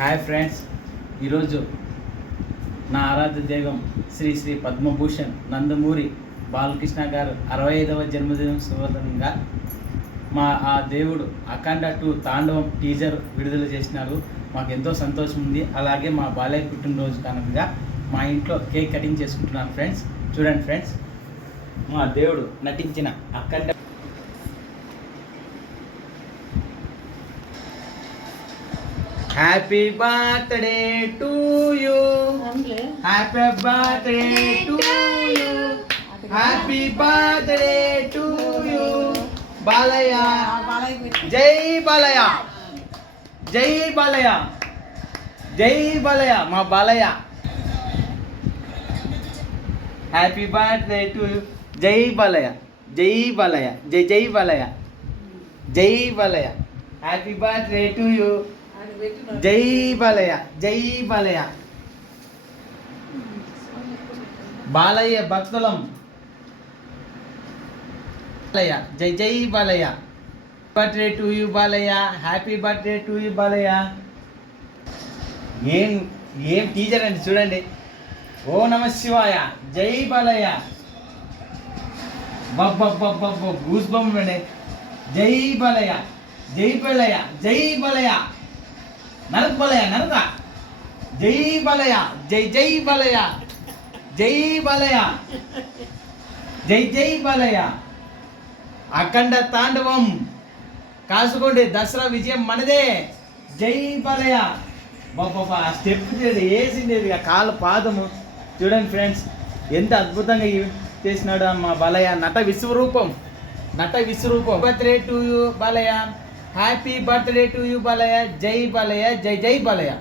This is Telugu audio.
హాయ్ ఫ్రెండ్స్, ఈరోజు నా ఆరాధ్య దైవం శ్రీ శ్రీ పద్మభూషణ్ నందమూరి బాలకృష్ణ గారు 65వ జన్మదినం సందర్భంగా ఆ దేవుడు అఖండ 2 తాండవం టీజర్ విడుదల చేసినారు. మాకు ఎంతో సంతోషం ఉంది. అలాగే మా బాలయ్య పుట్టినరోజు కనుకగా మా ఇంట్లో కేక్ కటింగ్ చేసుకుంటున్నాను ఫ్రెండ్స్. చూడండి ఫ్రెండ్స్, మా దేవుడు నటించిన Akhanda happy birthday to you, happy birthday to you, happy birthday to you Balayya. జై బాలయ్య, జై బాలయ్య, జై బాలయ్య, మా Balayya. Happy birthday to you. జై బాలయ్య, జై బాలయ్య, జై జై బాలయ్య, జై Balayya. Happy birthday to you. జై బాలయ్య, జై బాలయ్య. బాలయ్య భక్తులం. బాలయ్య, జై జై Balayya. Birthday to you Balayya, happy birthday to you Balayya. ఏం ఏం టీచర్ అండి, చూడండి. ఓ నమ శివాయ, జై బాలయ్య. బబ్బబ్బబ్బబ్బ గూస్ బంప్ అండి. జై బాలయ్య, జై బాలయ్య, జై బాలయ్య. నరక బాలయ్య, నరక. జై బాలయ్య, జై జై బాలయ్య, జై బాలయ్య, జై జై బాలయ్య. అఖండ తాండవం కాసుకోండి, దసరా విజయం మనదే. జై బాలయ్య. బాబా ఆ స్టెప్ వేసిండేది కాలు పాదము. చూడండి ఫ్రెండ్స్, ఎంత అద్భుతంగా చేసినాడు మా బాలయ్య. నట విశ్వరూపం, నట విశ్వరూపం. Birthday to you Balayya, happy birthday to you Balayya. జై బాలయ్య, జై జై బాలయ్య.